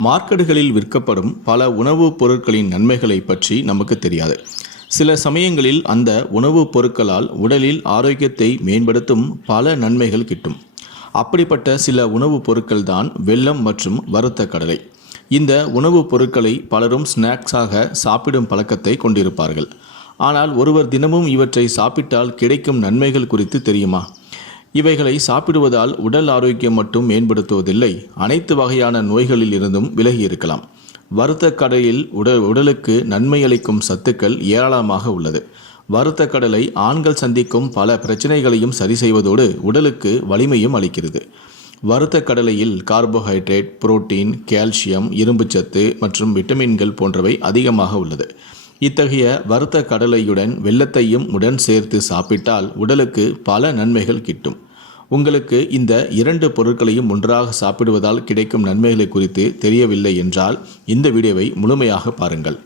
மார்க்கெட்டுகளில் விற்கப்படும் பல உணவுப் பொருட்களின் நன்மைகளை பற்றி நமக்கு தெரியாது. சில சமயங்களில் அந்த உணவுப் பொருட்களால் உடலில் ஆரோக்கியத்தை மேம்படுத்தும் பல நன்மைகள் கிட்டும். அப்படிப்பட்ட சில உணவுப் பொருட்கள் தான் வெல்லம் மற்றும் வறுத்த கடலை. இந்த உணவுப் பொருட்களை பலரும் ஸ்நாக்ஸாக சாப்பிடும் பழக்கத்தை கொண்டிருப்பார்கள். ஆனால் ஒருவர் தினமும் இவற்றை சாப்பிட்டால் கிடைக்கும் நன்மைகள் குறித்து தெரியுமா? இவைகளை சாப்பிடுவதால் உடல் ஆரோக்கியம் மட்டும் மேம்படுத்துவதில்லை, அனைத்து வகையான நோய்களில் இருந்தும் விலகி இருக்கலாம். வறுத்த கடலையில் உடலுக்கு நன்மை அளிக்கும் சத்துக்கள் ஏராளமாக உள்ளது. வறுத்த கடலை ஆண்கள் சந்திக்கும் பல பிரச்சனைகளையும் சரி செய்வதோடு உடலுக்கு வலிமையும் அளிக்கிறது. வறுத்த கடலையில் கார்போஹைட்ரேட், புரோட்டீன், கால்சியம், இரும்புச்சத்து மற்றும் விட்டமின்கள் போன்றவை அதிகமாக உள்ளது. இத்தகைய வறுத்த கடலையுடன் வெல்லத்தையும் உடன் சேர்த்து சாப்பிட்டால் உடலுக்கு பல நன்மைகள் கிட்டும். உங்களுக்கு இந்த இரண்டு பொருட்களையும் ஒன்றாக சாப்பிடுவதால் கிடைக்கும் நன்மைகளை குறித்து தெரியவில்லை என்றால் இந்த வீடியோவை முழுமையாக பாருங்கள்.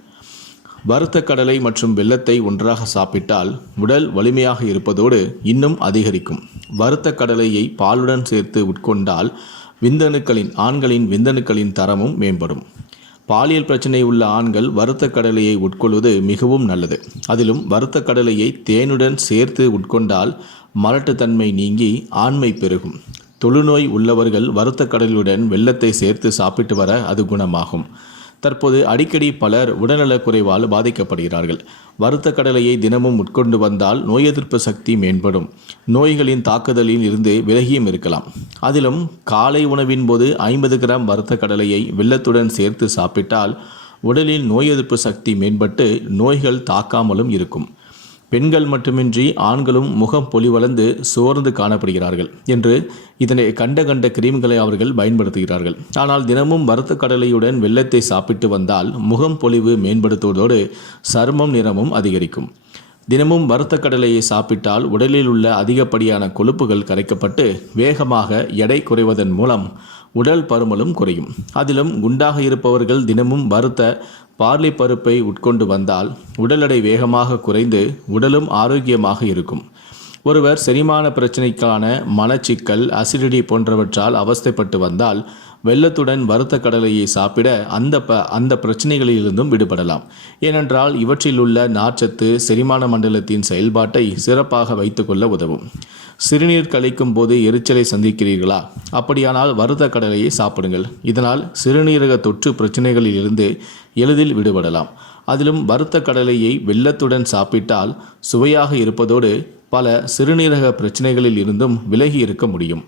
வறுத்த கடலை மற்றும் வெல்லத்தை ஒன்றாக சாப்பிட்டால் உடல் வலிமையாக இருப்பதோடு இன்னும் அதிகரிக்கும். வறுத்த கடலையை பாலுடன் சேர்த்து உட்கொண்டால் ஆண்களின் விந்தணுக்களின் தரமும் மேம்படும். பாலியல் பிரச்சனை உள்ள ஆண்கள் வறுத்த கடலையை உட்கொள்வது மிகவும் நல்லது. அதிலும் வறுத்த கடலையை தேனுடன் சேர்த்து உட்கொண்டால் மலட்டுத்தன்மை நீங்கி ஆண்மை பெருகும். தொழுநோய் உள்ளவர்கள் வறுத்த கடலையுடன் வெல்லத்தை சேர்த்து சாப்பிட்டு வர அது குணமாகும். தற்போது அடிக்கடி பலர் உடல்நலக் குறைவால் பாதிக்கப்படுகிறார்கள். வறுத்த கடலையை தினமும் உட்கொண்டு வந்தால் நோய் எதிர்ப்பு சக்தி மேம்படும். நோய்களின் தாக்குதலில் இருந்து விலகியும் இருக்கலாம். அதிலும் காலை உணவின் போது 50 கிராம் வறுத்த கடலையை வெல்லத்துடன் சேர்த்து சாப்பிட்டால் உடலில் நோய் எதிர்ப்பு சக்தி மேம்பட்டு நோய்கள் தாக்காமலும் இருக்கும். பெண்கள் மட்டுமின்றி ஆண்களும் முகம் பொலிவளர்ந்து சோர்ந்து காணப்படுகிறார்கள் என்று இதனை கண்ட கிரீம்களை அவர்கள் பயன்படுத்துகிறார்கள். ஆனால் தினமும் வறுத்த கடலையுடன் வெல்லத்தை சாப்பிட்டு வந்தால் முகம் பொலிவு மேம்படுத்துவதோடு சருமம் நிறமும் அதிகரிக்கும். தினமும் வறுத்த கடலையை சாப்பிட்டால் உடலில் உள்ள அதிகப்படியான கொழுப்புகள் கரைக்கப்பட்டு வேகமாக எடை குறைவதன் மூலம் உடல் பருமனும் குறையும். அதிலும் குண்டாக இருப்பவர்கள் தினமும் வறுத்த பார்லி பருப்பை உட்கொண்டு வந்தால் உடல் எடை வேகமாக குறைந்து உடலும் ஆரோக்கியமாக இருக்கும். ஒருவர் செரிமான பிரச்சனைக்கான மலச்சிக்கல், அசிடிட்டி போன்றவற்றால் அவஸ்தைப்பட்டு வந்தால் வெல்லத்துடன் வறுத்த கடலையை சாப்பிட அந்த பிரச்சனைகளிலிருந்தும் விடுபடலாம். ஏனென்றால் இவற்றில் உள்ள நார்ச்சத்து செரிமான மண்டலத்தின் செயல்பாட்டை சிறப்பாக வைத்துக்கொள்ள உதவும். சிறுநீர் கழிக்கும் போது எரிச்சலை சந்திக்கிறீர்களா? அப்படியானால் வறுத்த கடலையை சாப்பிடுங்கள். இதனால் சிறுநீரக தொற்று பிரச்சனைகளில் இருந்து எளிதில் விடுபடலாம். அதிலும் வறுத்த கடலையை வெல்லத்துடன் சாப்பிட்டால் சுவையாக இருப்பதோடு பல சிறுநீரக பிரச்சனைகளில் இருந்தும் விலகி இருக்க முடியும்.